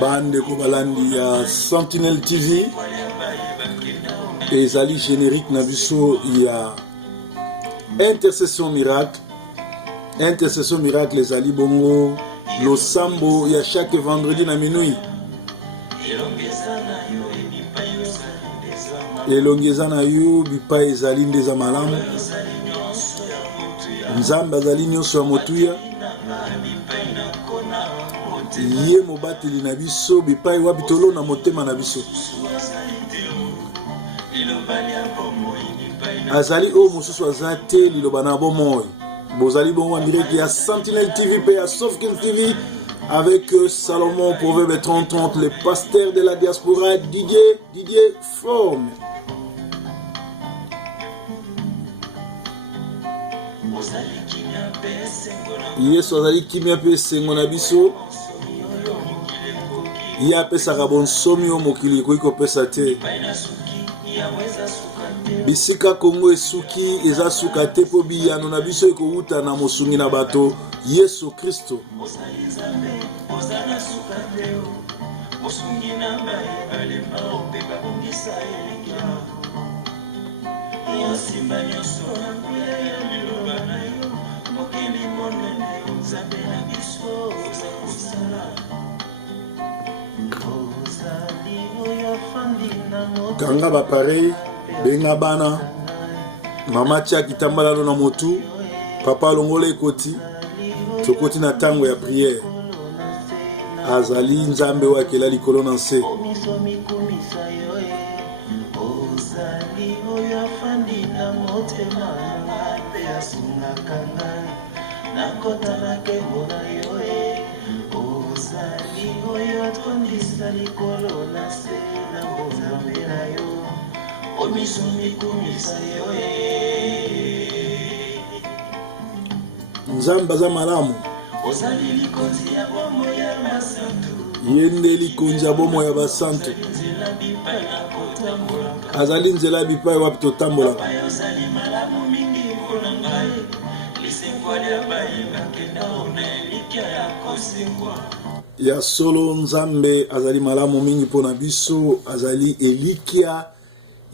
Bande Kobalandi ya Sentinelle TV et Zali générique Nabiso, il y a Intercession Miracle. Intercession Miracle, les Ali Bongo, le Sambo, il y a chaque vendredi na minuit. Et l'ongezana yo, bipa ezali ndeza malamu. Nzamba zali nyonso ya motuya. Ye mobateli na biso, bipa wabitolo na motema na biso. Azali o mosusu azate liloba na bomoi. Bozali bongo en direct ya Sentinelle TV pe ya Sofkin TV avec Salomon Proverbe 30-30, le pasteur de la diaspora Didier Forme. Yesu azali kimia pe sengo na biso. Ya pesa kabonsomi o mokili koiko pesa te. Bisika Kongo esuki eza suka te po biyano na biso ekouta na mosungi na bato Yesu Kristo. Kanga ba pareil, benga bana, mama tia kitambala na motu, papa longole ekoti, tokoti na tango ya prière. Azali nzambe wakela likolo na nse. Nzamba za malamu yende likonzi ya bomo ya basantu azali nzela bipai wapi totambola ya solo nzambe azali malamu mingi pona biso azali elikia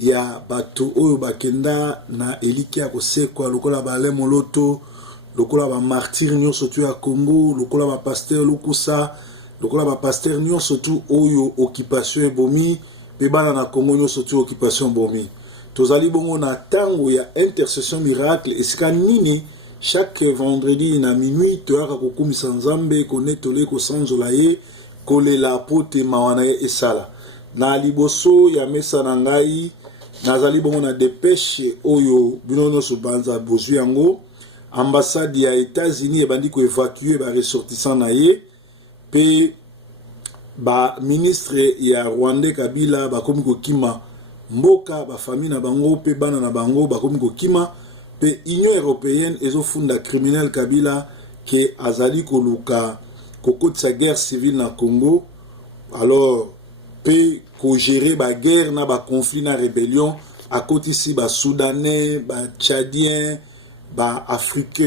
ya bato oyo bakenda na elikia kosekwa lokola bale moloto lokola ba martyr nyonso tu ya Congo lokola ba pasteur lukusa lokola ba pasteur nyonso tu oyo occupation ebomi pe bana na Congo nyonso tu occupation bomi tozali bongo na tango ya Intercession Miracle esika nini chaque vendredi na minuit toyaka kokumisa nzambe konetole kosanzola ye kolela pote mawana ye esala na liboso ya mesa na ngai nazali bongo na dépêche oyo bino nyonso banza bozwi yango ambassade ya États-Unis ebandi ko évacuer ba ressortissant na ye pe ba ministre ya Rwanda Kabila bakomi ko kima mboka ba famille na bango pe bana na bango bakomi ko kima pe Union européenne ezofunda criminel Kabila ke azali koluka kokotisa guerre civile na Congo alors pe ko gérer ba guerre na ba conflit na rébellion à côté ici ba soudanais ba tchadien ba Afrique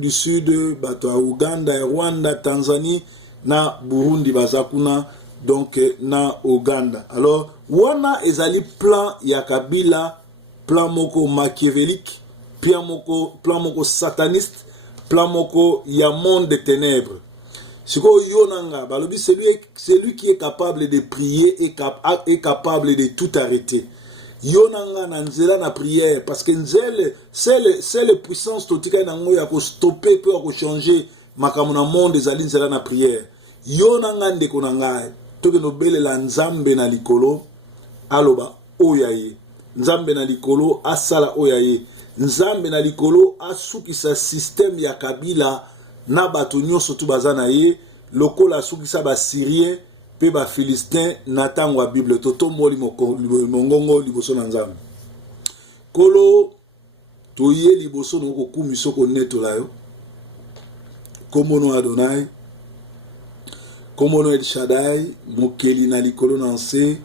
du Sud ba Ouganda Rwanda Tanzanie na Burundi bazakuna donc na Ouganda alors wana ezali plan ya Kabila plan moko machiavélique plan moko sataniste plan moko ya monde de ténèbres siko yonanga balobi celui qui est capable de prier est capable de tout arrêter yonanga na nzela na prière parce que nzele c'est le puissance totika nango ya ko stopper pe ko changer makamuna monde ezali nzela na prière yonanga ndeko na ngai toke no belela nzambe na likolo aloba oyaye nzambe na likolo asala oyaye nzambe na likolo asukisa système ya Kabila na bato nyonso tu bazana ye lokola asukisa ba Syrien pe ba Philistin na tango ya Bible totomboli mongongo liboso na nzambe kolo toye liboso noko kumiso ko netola yo Komono Adonai, Komono El Shaddai, Mokeli na likolo na nse,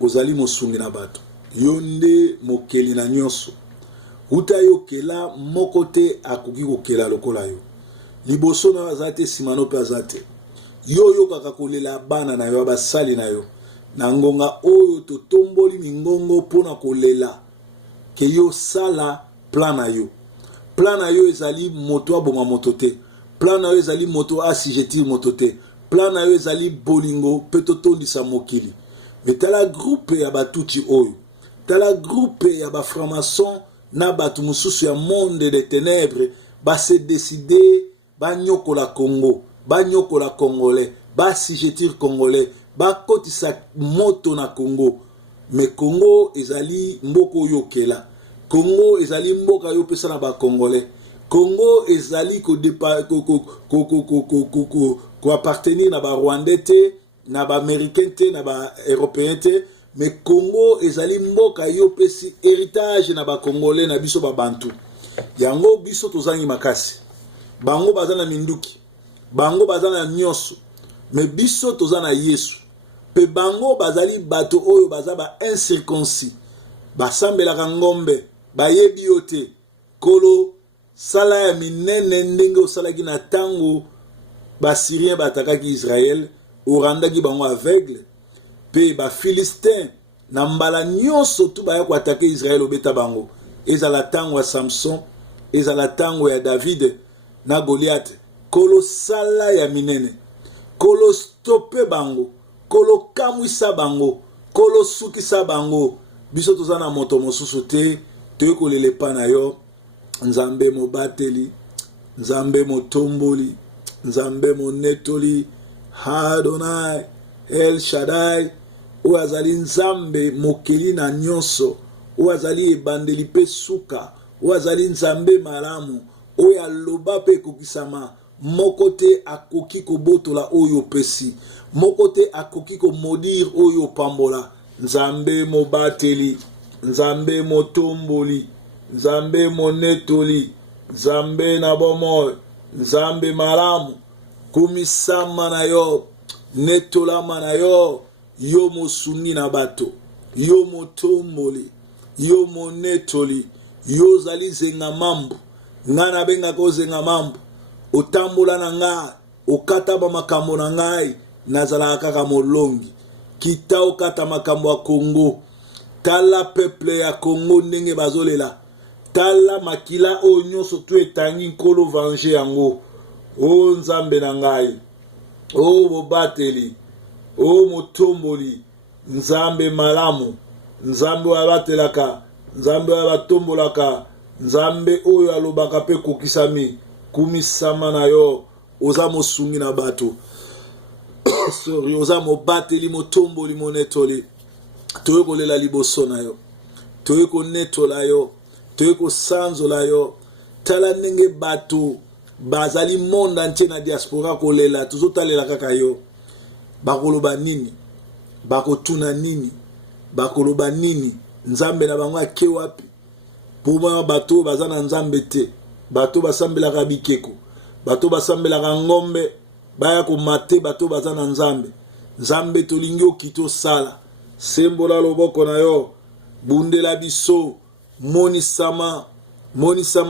ozali mosungi na bato. Yonde Mokeli na nyonso. Uta yo kela mokote akoki kokela lokola yo. Liboso na azate simano pe azate. Yo kaka kolela bana na yo basali na yo. Na ngonga oyo to tomboli mingongo pona kolela. Ke yo sala plan na yo. Plan na yo ezali moto aboma moto te. Plan na yo ezali moto asijeti moto te. Plan na yo ezali bolingo peto tondisa mokili. Mais tala groupe ya batuti oyo. Tala groupe ya ba franc-maçon na batu mususu ya monde des ténèbres ba se décider ba nyokola Congo, ba nyokola Congolais, ba sijetir Congolais, ba kotisa moto na Congo. Mais Congo ezali mboko yo kela. Congo ezali mboka yo pesa na ba Congolais. Congo ezali ko appartenir na ba Rwandais te, na ba Américain te, na ba Européen te. Mais Congo ezali mboka yo pesi héritage na ba Congolais na biso ba Bantu. Yango biso tozangi makasi. Bango bazana minduki. Bango bazana nyonso. Mais biso tozana Yesu. Pe bango bazali bato oyo bazaba incirconcis. Basambelaka ngombe, bayebi yo te. Kolo sala ya minene ndenge osalaki na tango basyrien batakaki Israël, orandaki bango aveugle. Pe ba Philistin na mbala nyonso tu baya ko attaquer Israël obeta bango. Ezala tango ya Samson, ezala tango ya David na Goliath. Kolo sala ya minene. Kolo stoppe bango. Kolo kamwisa bango. Kolo sukisa bango. Biso tozana moto mosusu te, te ko lele pana yo. Nzambe mo bateli, Nzambe mo tomboli, Nzambe mo netoli, Adonai, El Shaddai, o azali Nzambe mokeli na nyonso, o azali ebandeli pe suka, o azali Nzambe malamu, o ya loba pe kokisama, mokote akoki kobotola oyo pesi, mokote akoki ko modir oyo pambola. Nzambe mo bateli, Nzambe mo tomboli, Nzambe mo netoli, Nzambe na bomoy, Nzambe malamu, kumisama na yo, netolama na yo, yo mo sungi na bato, yo mo tomboli, yo mo netoli, yo zali zenga mambu, nga na benga ko zenga mambu, otambola na nga, okata ba makambo na ngai, nazala kaka molongi, kita okata makambo ya Congo, tala peuple ya Congo ndenge bazolela, tala makila o nyonso tu etangi nkolo vange yango. O Nzambe na ngai, o bobateli, o motomboli, Nzambe malamu, Nzambe wa batelaka, Nzambe wa batombolaka, Nzambe oyo alobaka pe kokisami, kumisama na yo, oza mosungi na bato. Sorry, oza mobateli, motomboli, monetoli. Toye kolela liboso na yo, toye konetola yo, toye kosanzola yo. Tala ndenge bato bazali monde entier na diaspora kolela, tozotalela kaka yo. Bakoloba nini, bakotuna nini, bakoloba nini, Nzambe na bango ake wapi. Poma bato bazana Nzambe te, bato basambelaka bikeko, bato basambelaka ngombe, baya komate bato bazana Nzambe. Nzambe tolingi okito sala, sembola loboko na yo, bundela biso, monisama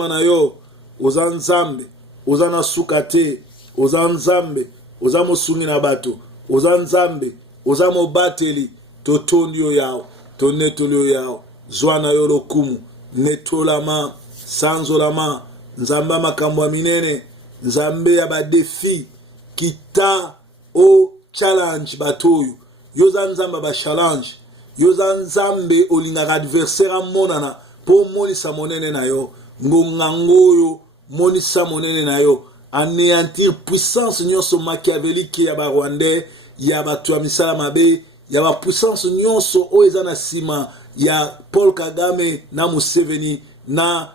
na yo, oza Nzambe, oza na suka te, oza Nzambe, oza mosungi na bato, oza Nzambe, oza mobateli, totondi yo yao, tonetoli yo yao, zwana yo lokumu, netolama, sanzolama, Nzamba makambo minene, Nzambe ya ba defi, kita o challenge batoyo, yoza Nzamba ba challenge, yoza Nzambe olingaka adversaire monana, po monisa monene na yo, ngongangoyo, monisa monene na yo, anéantir puissance nyonso machiavélique ya ba Rwandais, ya ba tuamisala mabe, ya ba puissance nyonso o eza na sima ya Paul Kagame na Museveni na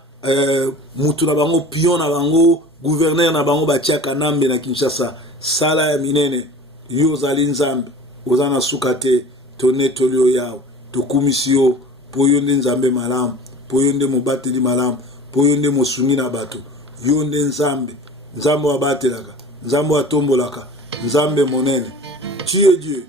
mutu na bango pion na bango gouverneur na bango batiaka nambe na Kinshasa. Sala ya minene yo zali Nzambe, oza na suka te, tonetoli yo yao, tokumisi yo po yo nde Nzambe malamu, po yo nde mobateli malamu, po yo nde mosungi na bato, yo nde Nzambe, Nzambe abatelaka, Nzambe atombolaka, Nzambe monene. Tu es Dieu.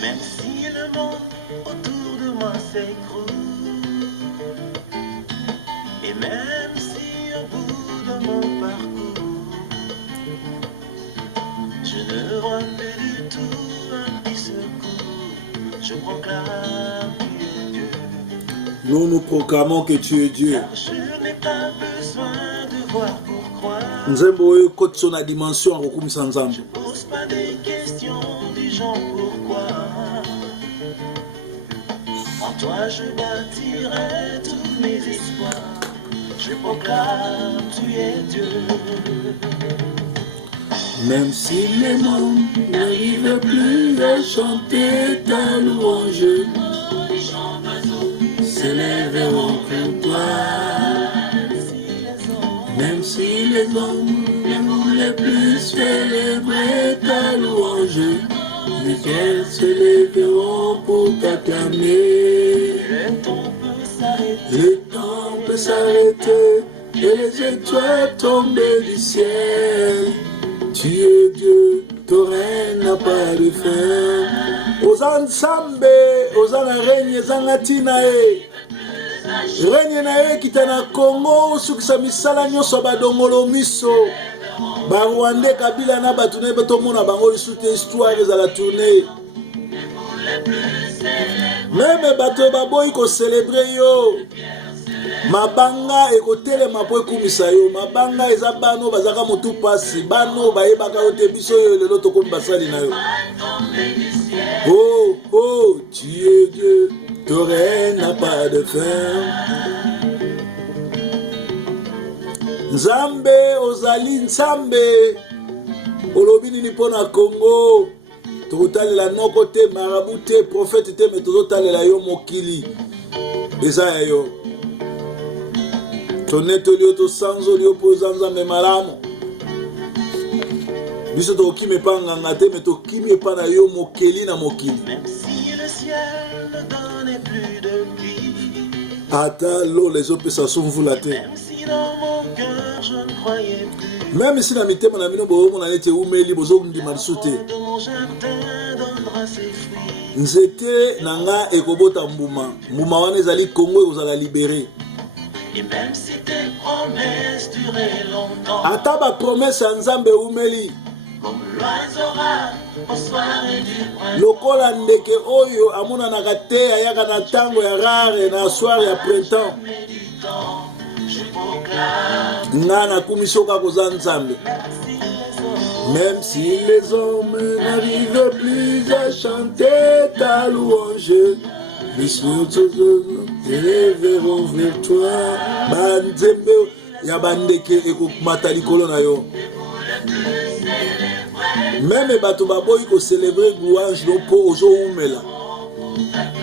Même si le monde autour de moi s'écroule, et même si au bout de mon parcours, je ne vois plus du tout un petit secours, je proclame que tu es Dieu. Nous proclamons que tu es Dieu. Car je n'ai pas besoin de voir pour croire. Nzembo oyo kote son a dimension akokumisa Nzambe. Je pose pas des questions du genre pourquoi. En toi je bâtirai tous mes espoirs. Je proclame tu es Dieu. Même si les mondes n'arrivent plus à chanter ta louange, s'élèveront que toi. Même si les hommes ne voulaient plus célébrer ta louange, les cœurs s'élèveront pour t'acclamer. Le temps peut s'arrêter et les étoiles tomber du ciel. Tu es Dieu, ton règne n'a pas de fin. Ozan Sambe, Ozan règne Zangatinae. Règne nae kitana Congo, sukisa misala nyoso badongolo miso. Barwande Kabila na batune betomona bango lisute histoire ezala tourner. Même bato baboyi ko célébrer yo. Mabanga ekotelema po ekumisa yo. Mabanga eza bano bazaka motu pasi. Bano bayebaka yo te biso yo lelo tokomi basali na yo. Oh, oh, tu es Dieu, ton règne n'a pas de fin. Nzambe ozali Nzambe. Olobi nini pona Congo. Tokotalela noko te, marabu te, prophète te, mais tokotalela yo mokili. Eza ya yo. Tonetoli to sanzo li opoza Nzambe malamu. Biso tokimi pa nganga te, mais tokimi pa na yo mokeli na mokili. Même si le ciel ne donnait plus de pluie, ata l'eau les eaux pesa somvula te. même si dans mon cœur je ne croyais plus, Même si na mitema na mino boyo mona nete umeli bozo ndima lisute. de mon jardin donnera ses fruits. Nzete nanga ekobota mbuma. Mbuma wana ezali Congo ekozala libéré. Et même si tes promesses duraient longtemps, Ata ba promesse ya Nzambe umeli. comme l'oiseau rare au soir et du printemps, Lokola ndeke oyo amonanaka te ayaka na tango ya rare na soir ya printemps. mais du temps, je proclame, Nga nakumi soka koza Nzambe. Même si les hommes n'arrivent plus à chanter ta louange, les cieux s'élèveront vers toi. Banzembe ya bandeke ekomata likolo na yo. Même bato baboyi ko célébrer louange no po ozo umela.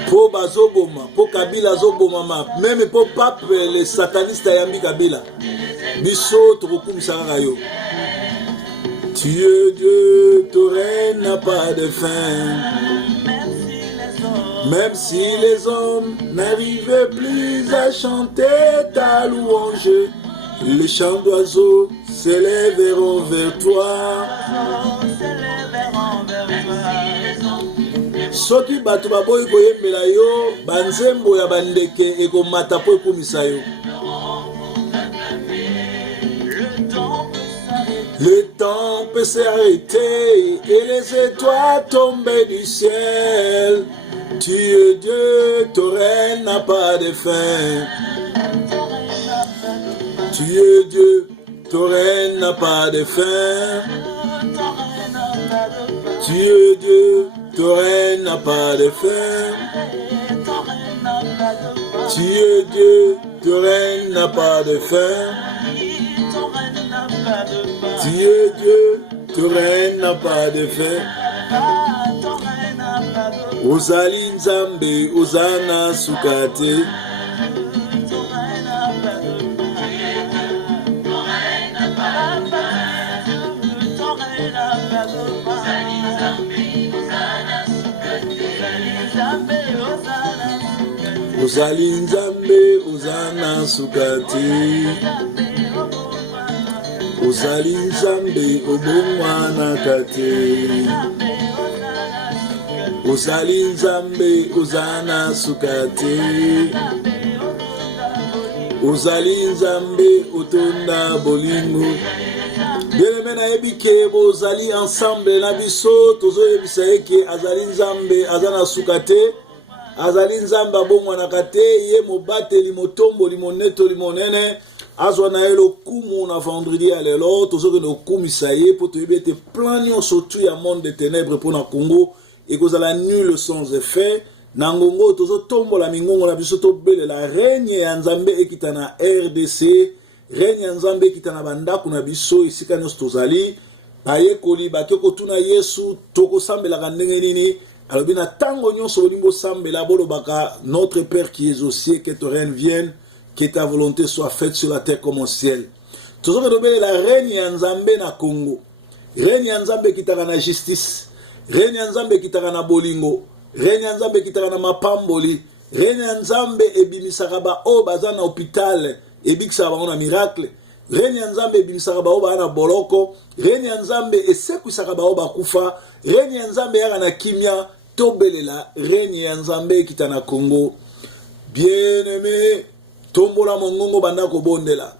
Po bazoboma, po Kabila zoboma, même po pape les satanistes yambi Kabila. Biso tokokumisa kaka yo. Tu es Dieu, ton règne n'a pas de fin. Même si les hommes n'arrivent plus à chanter ta louange, les chants d'oiseaux s'élèveront vers toi. Soki bato baboyi koyembela yo, banzembo ya bandeke ekomata po ekumisa yo. Le temps peut s'arrêter et les étoiles tomber du ciel. Tu es Dieu, ton règne n'a pas de fin. Tu es Dieu, ton règne n'a pas de fin. Tu es Dieu, ton règne n'a pas de fin. Tu es Dieu, ton règne n'a pas de fin. Tu es Dieu, ton règne n'a pas de fin. Ozali Nzambe, Ozana Sukate. ozali nzambe ozana sukati ozali nzambe obongwana kate ozali nzambe ozana sukati ozali nzambe otonda bolingo bien-aimé nayebi ke bozali ensemble na biso tozoyebisa ye ke azali nzambe aza na suka te azali nzambe abongwanaka te ye mobateli motomboli monetoli monene azwa na ye lokumu na vendredi ya lelo tozokende kokumisa ye mpo toyebi ete plan nyonso tu ya monde de ténèbre mpo na Congo ekozala nul sans effet na ngongo tozotombola mingongo na biso tobelela règne ya nzambe ekita na RDC règne ya nzambe ekita na bandako na biso esika nyonso tozali bayekoli bake kotuna Yesu tokosambelaka ndenge nini alobi na ntango nyonso bolingi bosambela bolobaka notre Père qui es aux cieux, que ton règne vienne, que ta volonté soit faite sur la terre comme au ciel. Tozokende tobelela règne ya nzambe na Congo, règne ya nzambe ekitaka na justice, règne ya nzambe ekitaka na bolingo, règne ya nzambe ekitaka na mapamboli, règne ya nzambe ebimisaka baoyo baza na hôpital ebikisaka bango na miracle, règne ya nzambe ebimisaka baoyo baza na boloko, règne ya nzambe esekwisaka baoyo bakufa, règne ya nzambe yaka na kimia. Tobelela règne ya nzambe ekita na Congo. Bien-aimé, tombola mongongo banda kobondela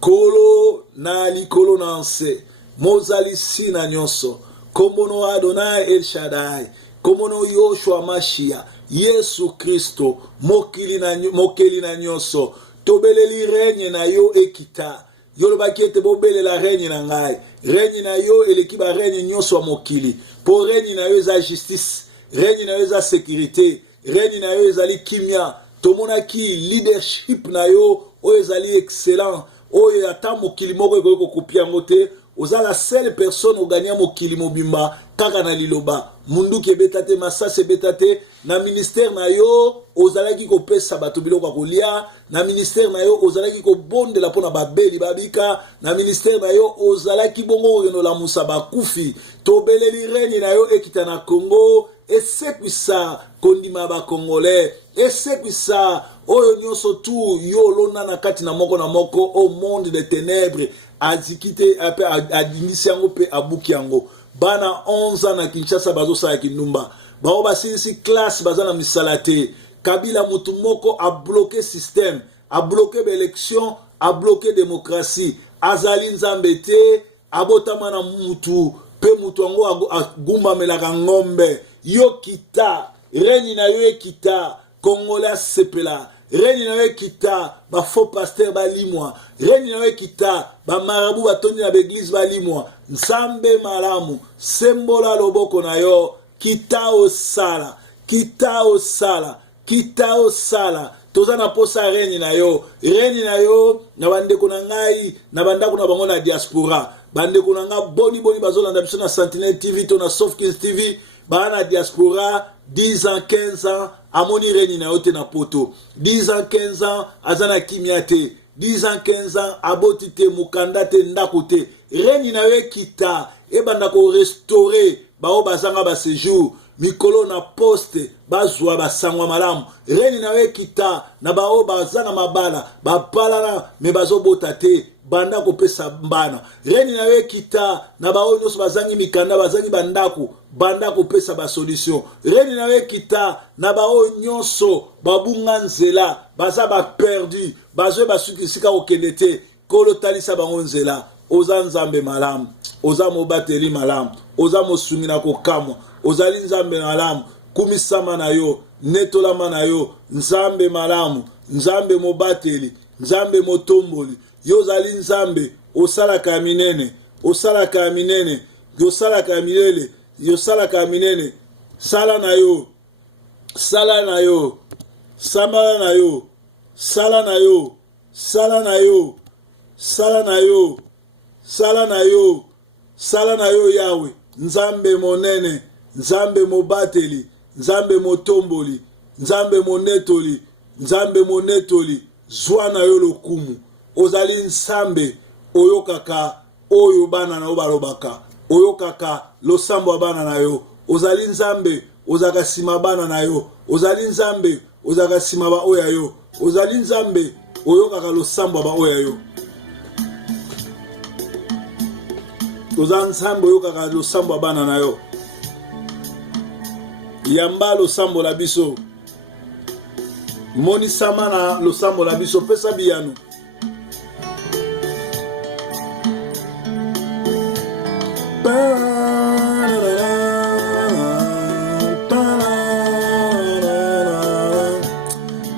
kolo na likolo na nse mozali sina nyonso kombono Adonai El Shaddai kombono Yoshua Mashia Yesu Kristo mokeli na nyonso tobeleli règne na yo ekita yolobaki ete bobelela règne na ngai règne na yo eleki ba règne nyonso ya mokili po règne na yo eza justice règne na yo eza sécurité règne na yo ezali kimia tomonaki leadership na yo oyo ezali excellent oyo ata mokili moko ekoki kokopia yango te oza la seule personne ogania mokili mobimba kaka na liloba munduki ebeta te masasi ebeta te na ministère na yo ozalaki kopesa bato biloko ya kolia na ministère na yo ozalaki kobondela mpona babeli babika na ministère na yo ozalaki bongo kokende olamusa bakufi tobeleli règne na yo ekita na Congo esekwisa kondima bakongolais esekwisa oyo nyonso tu yo olonda na kati na moko au monde de ténèbres azikite ape adingisi yango mpe abuki yango bana 11 ans na Kinshasa bazosala kindumba bao basilisi classe baza na misala te Kabila mutu moko a bloqué système a bloqué l'élection a bloqué démocratie azali nzambe te abotama na mutu pe mutu yango agumbamelaka ngombe yo kita règne na yo ekita Congolais sepela règne na yo ekita ba faux pasteur balimwa règne na yo ekita ba marabu batondi na l'église balimwa nzambe malamu sembola loboko na yo kita osala kita osala kita osala toza na posa règne na yo na bandeko na ngai na bandako na bango na diaspora bandeko na nga boni bazolanda biso na Sentinelle TV to na Softkids TV bana diaspora 10 ans 15 ans amoni règne na yo te na poto 10 ans 15 ans azana kimia te 10 ans 15 ans aboti te mukanda te ndako te règne na yo kita ebanda ko restaurer bao bazanga ba séjour mikolo na poste bazwa basangwa malamu règne na yo kita na bao bazana mabala bapalana me bazobota te banda kopesa mbana règne na yo kita na bao nyonso bazangi mikanda bazangi bandako banda kopesa ba solution règne na yo kita na bao nyonso babunga nzela baza ba perdu bazwe basuki sika okende te kolo talisa bango nzela oza nzambe malamu oza mobateli malamu oza mosungi na kokamwa ozali nzambe malamu kumisama na yo netolama na yo nzambe malamu nzambe mobateli nzambe motomboli yo ozali nzambe osalaka minene osalaka minene yosalaka milele yosalaka minene sala na yo sala na yo samala na yo sala na yo sala na yo sala na yo sala na yo sala na yo Yawe nzambe monene nzambe mobateli nzambe motomboli nzambe monetoli nzambe monetoli zwa na yo lokumu ozali nzambe oyokaka oyo bana na yo balobaka oyokaka losambo ya bana na yo ozali nzambe ozaka sima bana na yo ozali nzambe ozaka nsima ba oyo yo ozali nzambe oyokaka losambo ba oyo yo oza nzambe oyokaka losambo bana na yo yamba losambo la biso monisama na losambo la biso pesa biyano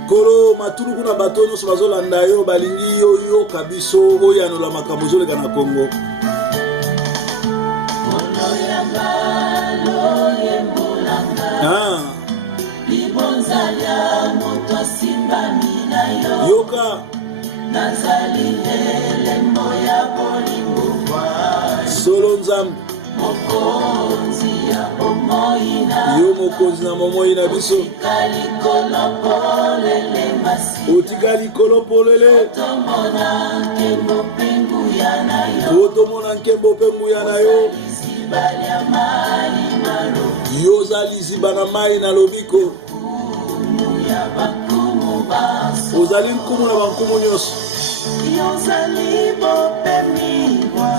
kolo matulu kuna bato nyonso bazolanda yo balingi yo yoka biso oyanola makambo ezoleka na Kongo. Yoka solo nzambe yo mokonzi na momoi na biso otikali kolopolele otomona nkembo mpe nguya na yo yoza liziba na mai na lobiko ozali nkumu na bankumu nyonso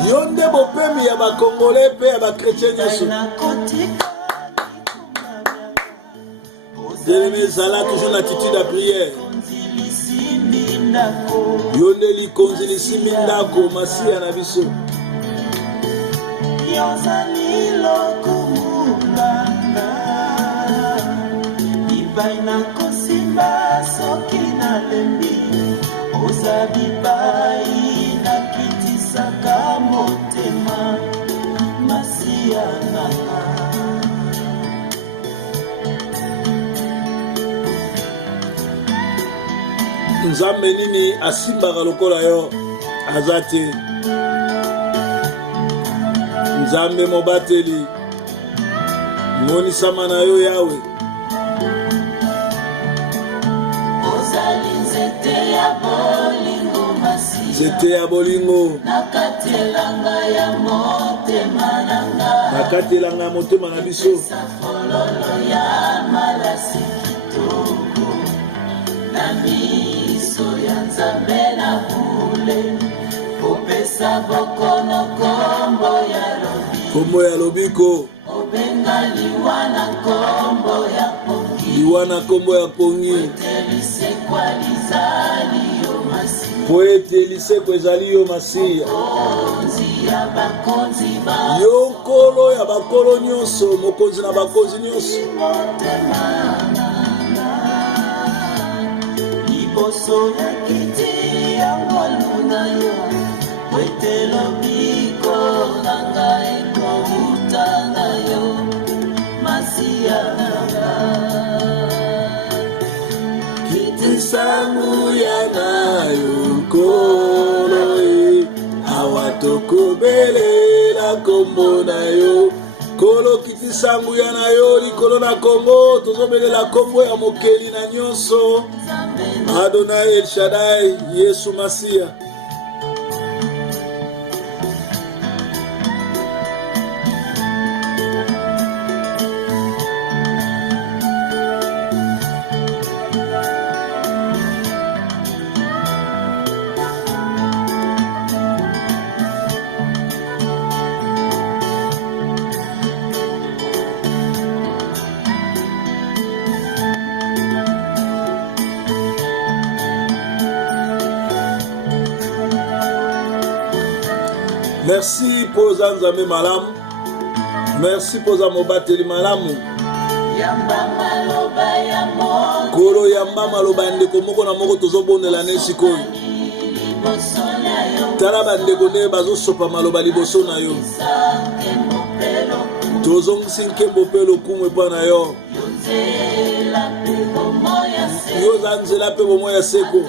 yo nde bopemi ya bakongole mpe ya bakretien nyonso bien-aimé ezala toujours na attitude ya prière yo nde likonzi lisimbi ndako masiya na biso yozali lokumu nanga ibai na kosimba soki nalembi oza bibai nakitisaka motema masiya nanga nzambe nini asimbaka lokola yo aza te nzambe mobateli monisama na yo yawe ozali nzete ya bolingo masiya nzete ya bolingo nakatelanga ya motema nanga nakatelanga ya motema na biso fololo ya malasi kitoko na miso ya nzambe na bule opesa bokono kombo ya lobiko kombo ya lobiko obenga liwana kombo ya pongi liwana kombo ya pongi poete liseko ezali yo masiya yo nkolo ya bakolo nyonso mokonzi na bakonzi nyonso liboso ya kiti ya ngolu na yo wete lobiko nanga ekouta na yo masiya nanga kiti sangu ya na yo nkolo awa tokobelela kombo na yo kolo kiti sangu ya na yo likolo na Kongo tozobelela kombo ya mokeli na nyonso Adonai El Shaddai Yesu Masiya. Merci pour Zanzame Malamu. Merci pour Zamobateli Malamu. Kolo yamba maloba ndeko moko na moko tozobonela ne sikoyo. Tala bandeko ne bazosopa maloba liboso na yo. Tozongisi nkembo pe lokumu epa na yo. Yo zanzela pe bomo ya seko.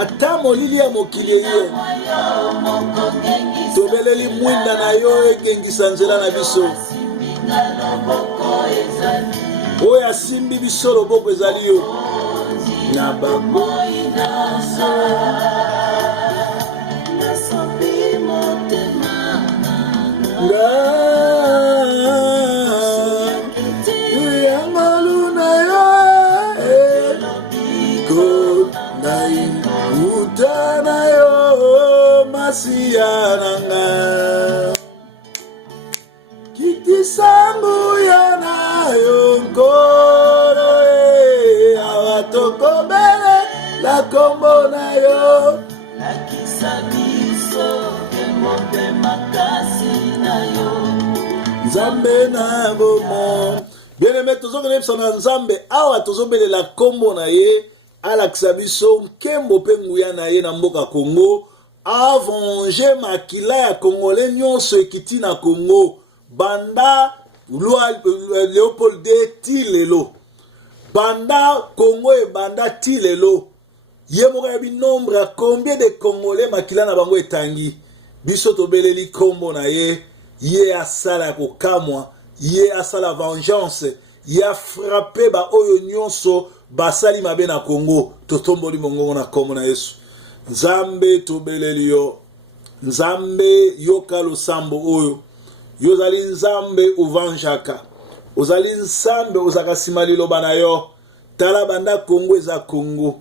Ata molili ya mokili ye tobeleli mwinda na yo ekengisa nzela na biso oyo asimbi biso loboko ezali yo na bakoi na nasopi motema nanga makasi ya nanga kitisangu ya na yo nkolo awa tokobele la kombo na yo lakisa biso emote makasi na yo nzambe na bomo. Bien-aimé, tozokende na nzambe awa tozobelela kombo na ye alakisa biso nkembo mpe nguya na ye na mboka Congo avonge makila ya Congolais nyonso ekiti na Congo banda Léopold de ti lelo banda Congo e banda ti lelo ye moko ya binombre ya combien de Congolais makila na bango etangi biso tobeleli kombo na ye ye asala ya kokamwa ye asala vengeance ye afrappe ba oyo nyonso basali mabe na Congo totomboli mongongo na kombo na Yesu. Nzambe tobeleli yo, nzambe yoka losambo oyo yozali nzambe uvanjaka ozali nzambe ozaka sima liloba na yo tala banda Congo eza Congo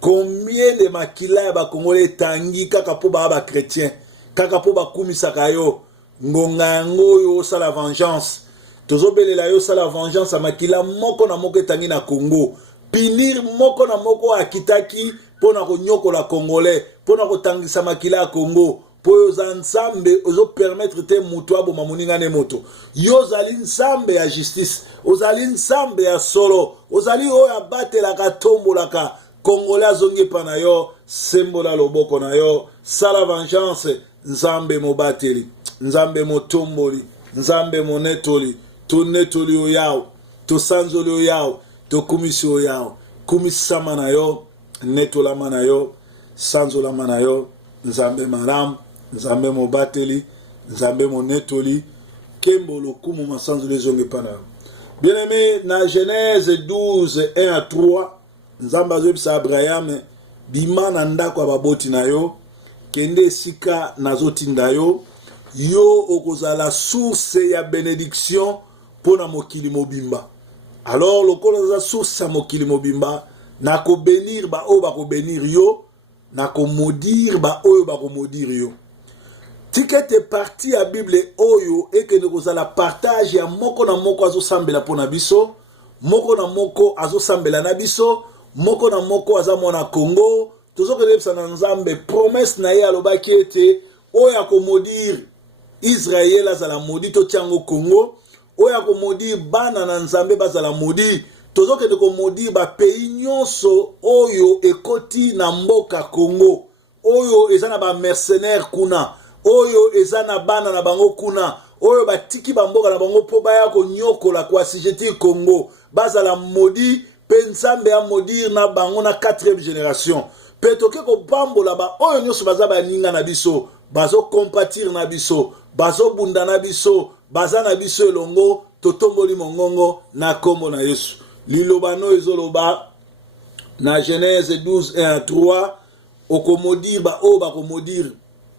combien de makila ya bakongole etangi kaka po ba chrétien kaka po bakumisaka yo ngonga yango oyo osala vengeance tozobelela yo osala vengeance ya makila moko na moko etangi na Congo pinir moko na moko akitaki pona konyokola Congolais pona kotangisa makila ya Congo po yoza nzambe ozo permettre te mutu aboma moninga ne moto yozali nzambe ya justice ozali nzambe ya solo ozali oyo abatelaka tombolaka Congolais azongi pa na yo sembola loboko na yo sala vengeance nzambe mobateli nzambe motomboli nzambe monetoli tonetoli o yao tosanzoli o yao tokumisi o yao kumisama na yo netolama na yo sanzolama na yo nzambe malamu nzambe mobateli nzambe monetoli kembo lokumu masanzoli ezongi pa na yo. Bien aimé, na Genèse 12 1 à 3 nzambe azobisa Abraham bima na ndako ya baboti na yo kende esika nazotinda yo yo okozala source ya bénédiction pona mokili mobimba. Alors lokola za source ya mokili mobimba nako bénir ba oyo bako bénir yo nako maudire ba oyo bako maudire yo. Tikete parti ya Bible oyo ekende kozala partage ya moko na moko azosambela pona biso moko na moko azosambela na biso moko na moko aza mwana Congo tozokebisa na nzambe promesse na ye alobaki ete oyo akomodire Israël azala modi to tiango Congo oyo akomodire bana na nzambe bazala modi tozokende komodire ba pays nyonso oyo ekoti na mboka Congo oyo eza na ba mercenaires kuna oyo eza na bana na bango kuna oyo batiki bamboka na bango po baya konyokola kwa asijeti Congo bazala modi pe nzambe ya modire na bango na 4e génération pe toke kopambola ba oyo nyonso baza baninga na biso bazo compatir na biso bazo bunda na biso baza na biso elongo totomboli mongongo na kombo na Yesu. Liloba no ezoloba na Genèse 12 1 à 3 okomodire ba oyo bakomodire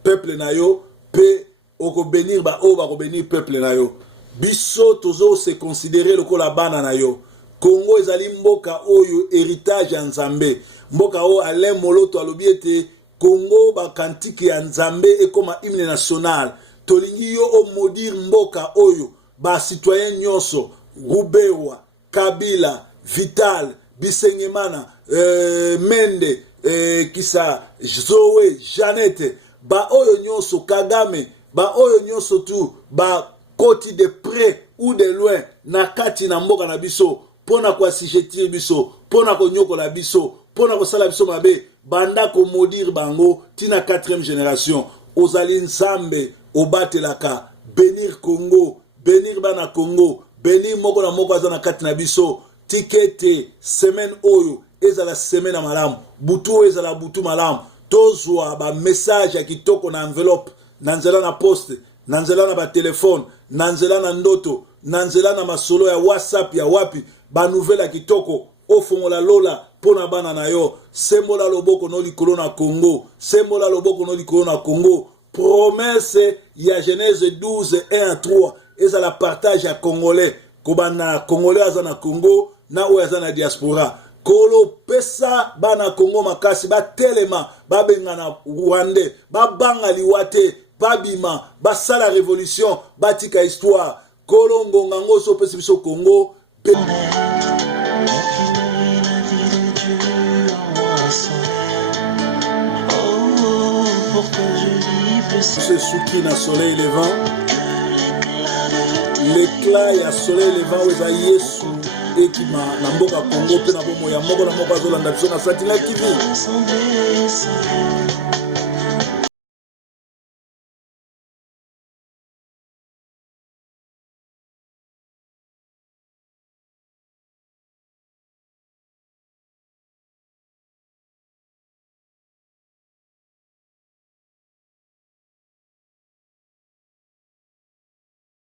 peuple na yo pe okobénir ba oyo bakobénir peuple na yo biso tozo se considérer lokola bana na yo. Congo ezali mboka oyo héritage ya nzambe mboka oyo Alain Moloto alobi ete Congo bakantiki ya nzambe ekoma hymne national tolingi yo omodire mboka oyo ba citoyen nyonso Rubewa Kabila Vital Bisengemana Mende Kisa Zoe Janete ba oyo nyonso Kagame ba oyo nyonso tu ba koti de près ou de loin na kati na mboka na biso pona kwa sijetiri biso pona konyokola biso pona kosala biso mabe banda komodire bango tina 4e génération ozali nzambe obatelaka bénir Congo bénir bana Congo bénir moko na moko aza na kati na biso tikete semaine oyo ezala semaine ya malamu butu ezala butu malamu tozwa ba message ya kitoko na enveloppe na nzela na poste na nzela na ba telefone na nzela na ndoto na nzela na masolo ya WhatsApp ya wapi ba nouvelle ya kitoko ofongola lola pona bana na yo sembola loboko no likolo na Congo sembola loboko no likolo na Congo promesse ya Genèse 12 1 à 3 ezala partage ya Congolais kobana Congolais aza na Congo na oyo aza na diaspora Kolo pesa bana Congo makasi ba telema ba bengana Rwandais ba banga liwate ba bima ba sala révolution ba tika histoire Kolo ngongango so pesa biso Congo pe... Ce souki na soleil levant l'éclat ya soleil levant oza Yesu ekima na mboka Congo pe na bomo ya moko na moko azolanda biso na Satellite TV.